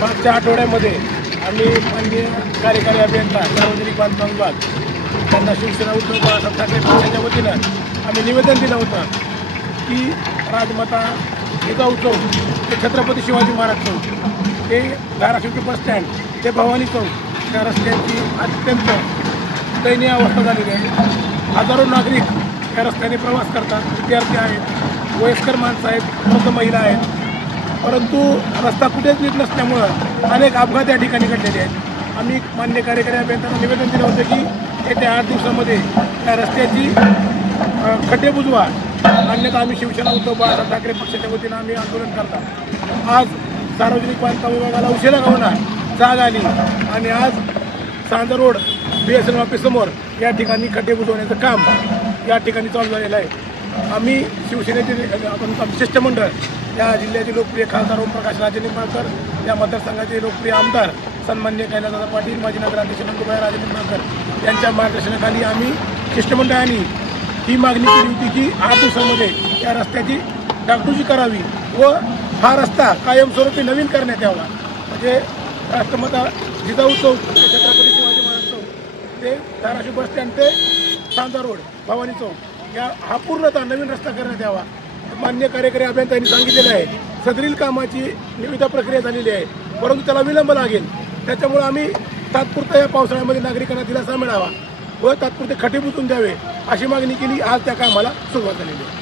मागच्या आठवड्यामध्ये आम्ही माननीय कार्यकारी अभियंता सार्वजनिक बांधकाम विभाग त्यांना शिवसेना उद्धव बाळासाहेब ठाकरे पक्षाच्या वतीनं आम्ही निवेदन दिलं होतं की राजमाता जिजाऊ चौक ते छत्रपती शिवाजी महाराज चौक ते धाराशिवचे बस स्टँड ते भवानी चौक त्या रस्त्यांची अत्यंत दयनीय अवस्था झालेली आहे। हजारो नागरिक या रस्त्याने प्रवास करतात, विद्यार्थी आहेत, वयस्कर माणसं आहेत, वृद्ध महिला आहेत, परंतु रस्ता कुठेच नीट नसल्यामुळं अनेक अपघात या ठिकाणी घडलेले आहेत। आम्ही मान्य कार्यकारी अभियंत्यांना निवेदन दिलं होतं की येत्या 8 दिवसामध्ये या रस्त्याची खड्डे बुजवा, अन्यथा आम्ही शिवसेना उद्धव बाळासाहेब ठाकरे पक्षाच्या वतीनं आम्ही आंदोलन करतात। आज सार्वजनिक बांधकाम विभागाला उशिरा का होणार जाग आली आणि आज सांजा रोड BSNL ऑफिससमोर या ठिकाणी खड्डे बुजवण्याचं काम या ठिकाणी चालू झालेलं आहे। आम्ही शिवसेनेचे शिष्टमंडळ या जिल्ह्याचे लोकप्रिय खासदार ओमप्रकाश राजे निंबाळकर, या मतदारसंघाचे लोकप्रिय आमदार सन्माननीय कैलासदादा पाटील, माजी नगराध्यक्ष नंदुबाई राजे निंबाळकर यांच्या मार्गदर्शनाखाली आम्ही शिष्टमंडळाने ही मागणी केली होती की 8 दिवसामध्ये या रस्त्याची डागडुजी करावी व हा रस्ता कायमस्वरूपी नवीन करण्यात यावा। म्हणजे राष्ट्रमाता जिजाऊ चौक ते छत्रपती शिवाजी महाराज चौक ते धाराशिव बस स्टँड ते सांजा रोड भवानी चौक हा पूर्णतः नवीन रस्ता करण्यात यावा। मान्य कार्यकारी अभियंत्यांनी सांगितलेलं आहे सदरील कामाची निविदा प्रक्रिया झालेली आहे, परंतु त्याला विलंब लागेल। त्याच्यामुळे आम्ही तात्पुरता या पावसाळ्यामध्ये नागरिकांना दिलासा मिळावा व तात्पुरते खड्डे बुजवून द्यावे अशी मागणी केली। आज त्या कामाला सुरुवात झालेली आहे।